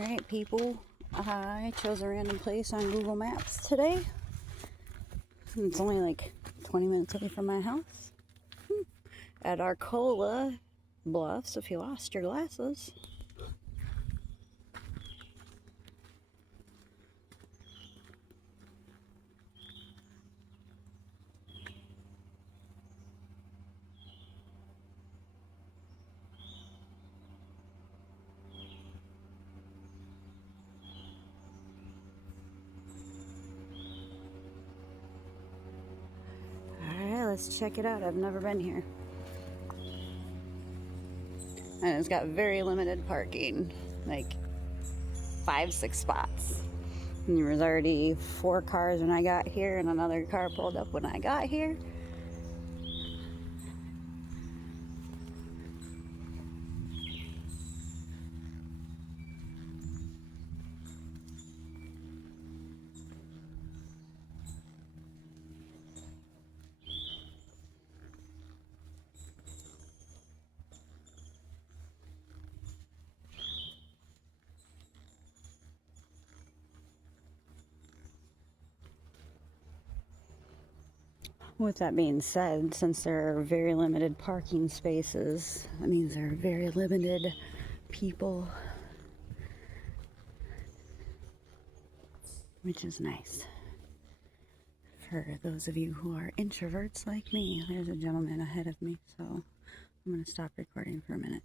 Alright, people, I chose a random place on Google Maps today. It's only like 20 minutes away from my house. At Arcola, Bluffs, if you lost your glasses. Alright, let's check it out. I've never been here. And it's got very limited parking, like 5-6 spots. And there was already 4 cars when I got here, and another car pulled up when I got here. With that being said, since there are very limited parking spaces, that means there are very limited people, which is nice. For those of you who are introverts like me, there's a gentleman ahead of me, so I'm going to stop recording for a minute.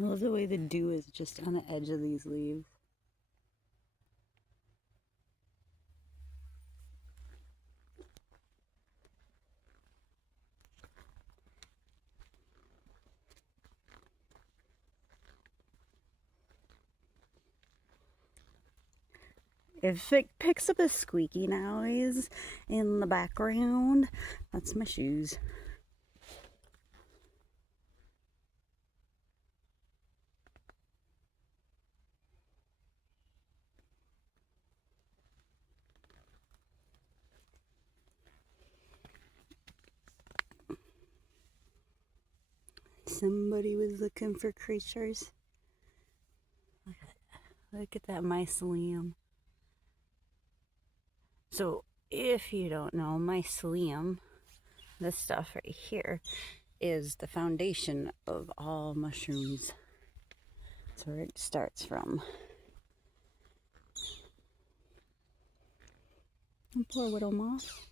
I love the way the dew is just on the edge of these leaves. If it picks up a squeaky noise in the background, that's my shoes. Somebody was looking for creatures. Look at that mycelium. So, if you don't know, mycelium, this stuff right here, is the foundation of all mushrooms. That's where it starts from. And poor little moth.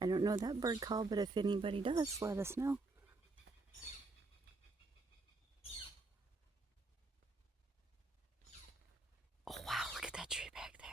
I don't know that bird call, but if anybody does, let us know. Oh wow, look at that tree back there.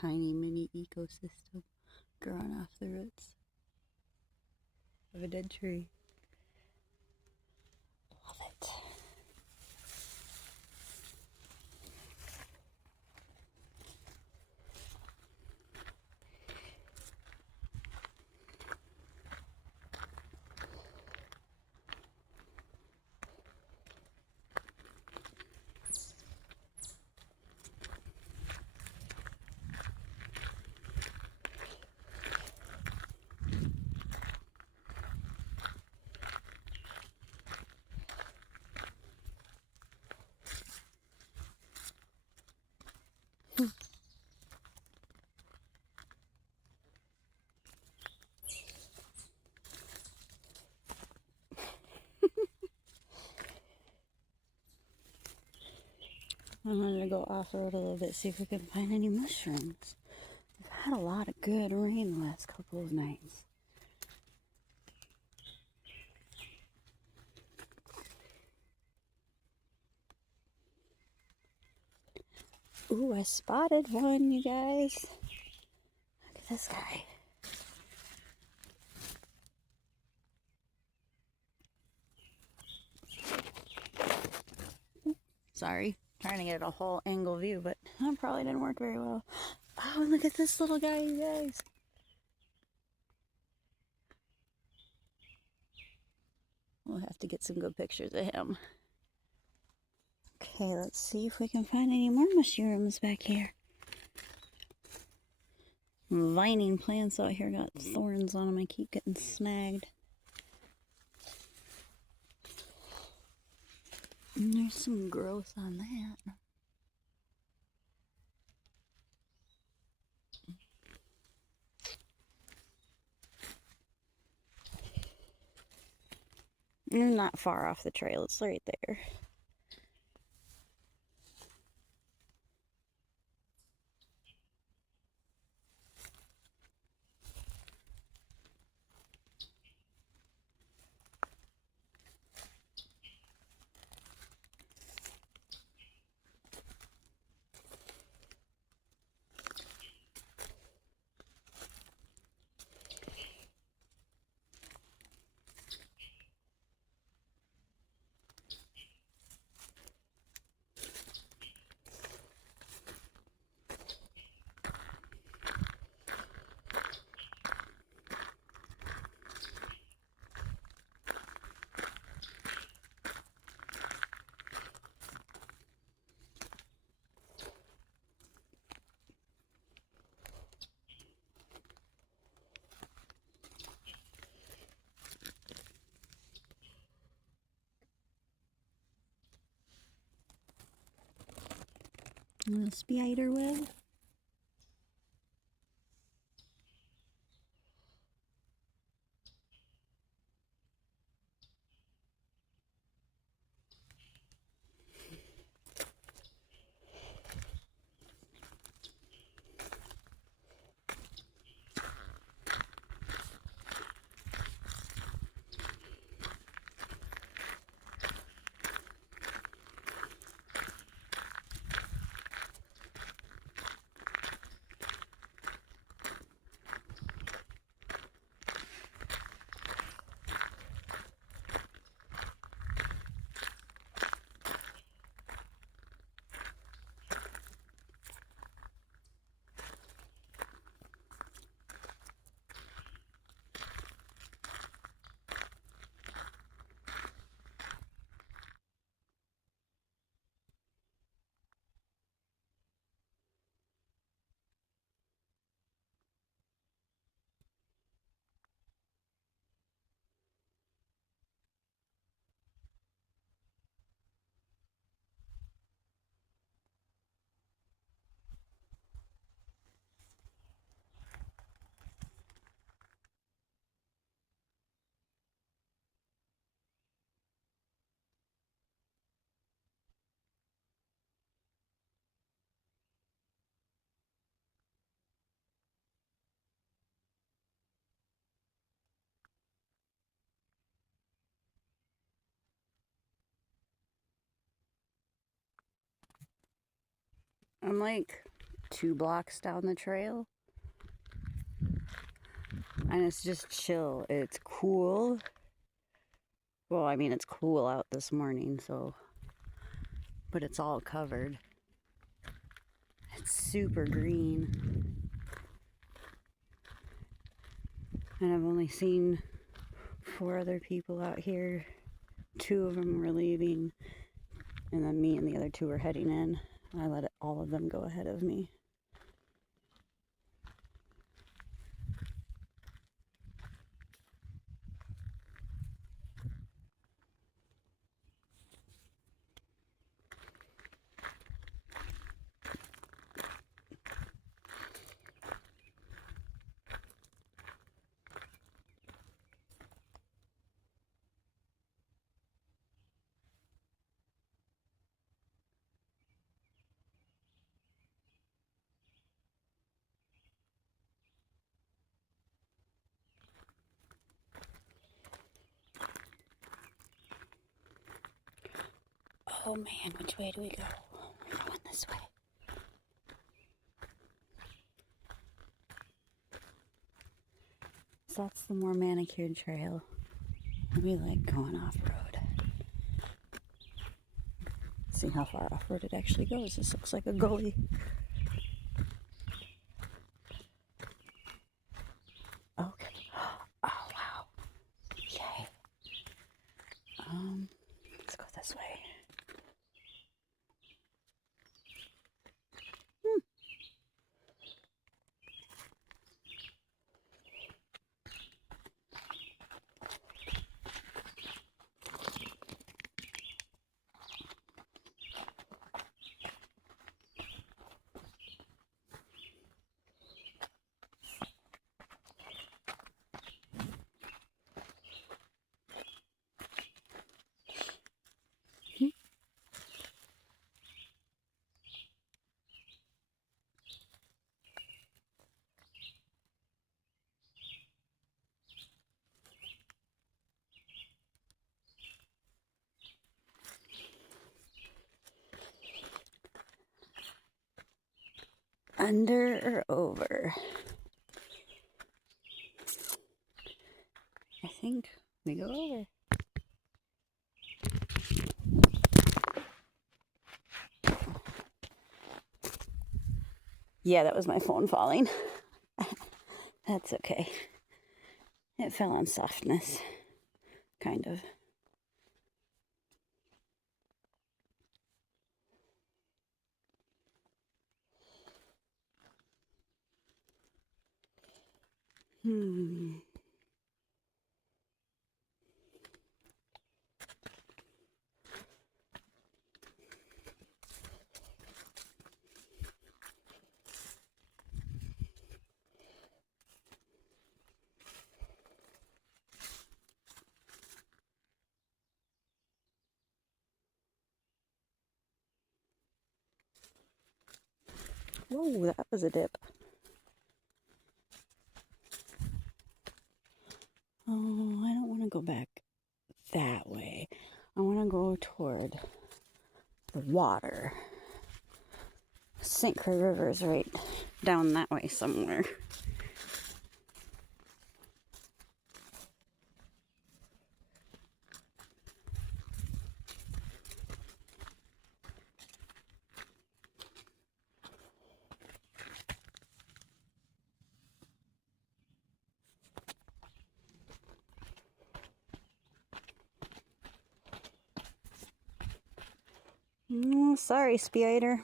Tiny mini ecosystem growing off the roots of a dead tree. Love it. I'm gonna go off-road a little bit, see if we can find any mushrooms. We've had a lot of good rain the last couple of nights. Ooh, I spotted one, you guys. Look at this guy. Sorry, trying to get a whole angle view, but that probably didn't work very well. Oh, and look at this little guy, you guys. We'll have to get some good pictures of him. Okay, let's see if we can find any more mushrooms back here. Vining plants out here got thorns on them. I keep getting snagged. And there's some growth on that. Not far off the trail, it's right there. A spider web. I'm like 2 blocks down the trail. And it's just chill. It's cool. Well, I mean, it's cool out this morning, so. But it's all covered. It's super green. And I've only seen 4 other people out here. 2 of them were leaving. And then me and the other 2 were heading in. I let all of them go ahead of me. Oh man, which way do we go? We're going this way. So that's the more manicured trail. We like going off-road. See how far off-road it actually goes. This looks like a gully. Okay. Oh wow. Yay. Let's go this way. Under or over? I think we go over. Yeah, that was my phone falling. That's okay. It fell on softness, kind of. Whoa, that was a dip. Oh, I don't want to go back that way. I want to go toward the water. St. Croix River is right down that way somewhere. Sorry, spider.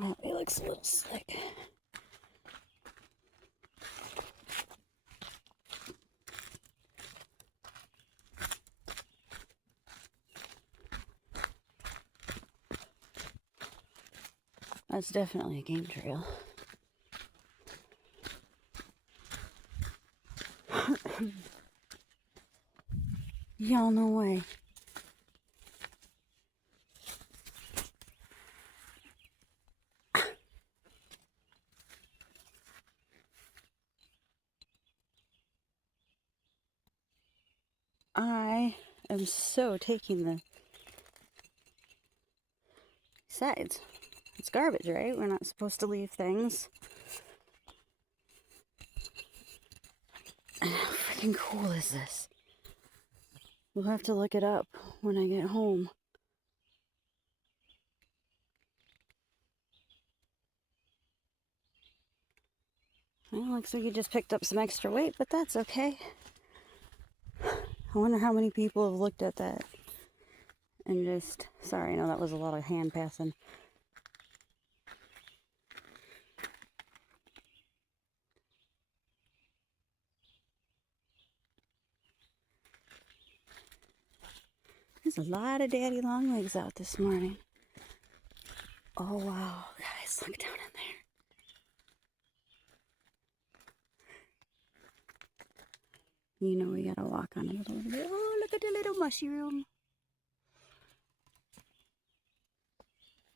Oh, it looks a little slick. That's definitely a game trail. Y'all no way. I am so taking the sides. It's garbage, right? We're not supposed to leave things. And how freaking cool is this? We'll have to look it up when I get home. Well, looks like you just picked up some extra weight, but that's okay. I wonder how many people have looked at that and just, sorry, no, that was a lot of hand passing. There's a lot of daddy long legs out this morning. Oh, wow. Guys, look down in there. You know we gotta walk on it a little bit. Oh, look at the little mushroom.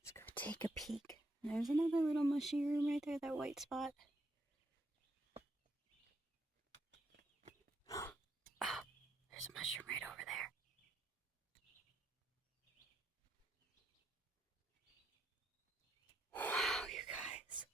Let's go take a peek. There's another little mushroom right there, that white spot. Oh, there's a mushroom right over there. Wow, you guys.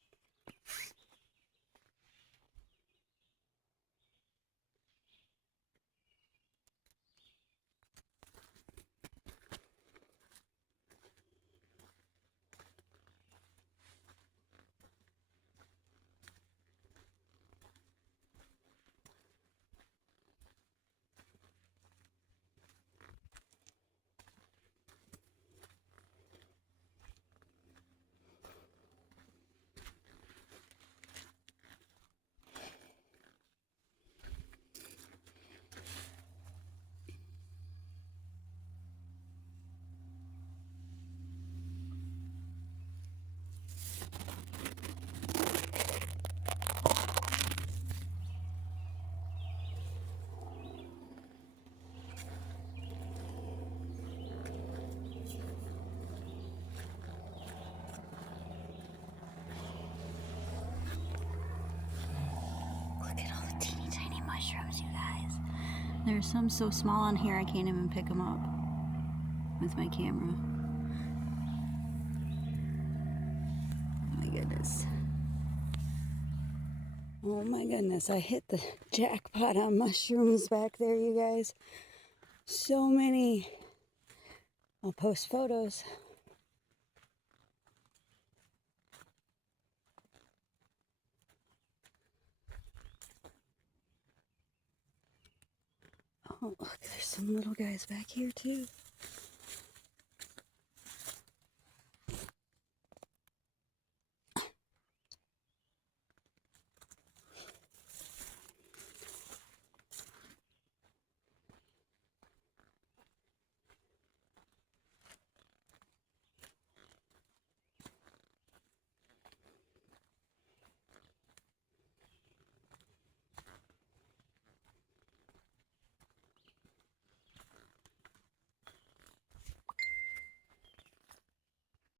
Look at all the teeny tiny mushrooms, you guys. There's some so small on here I can't even pick them up with my camera. Oh my goodness. Oh my goodness, I hit the jackpot on mushrooms back there, you guys. So many. I'll post photos. Oh, look, there's some little guys back here too.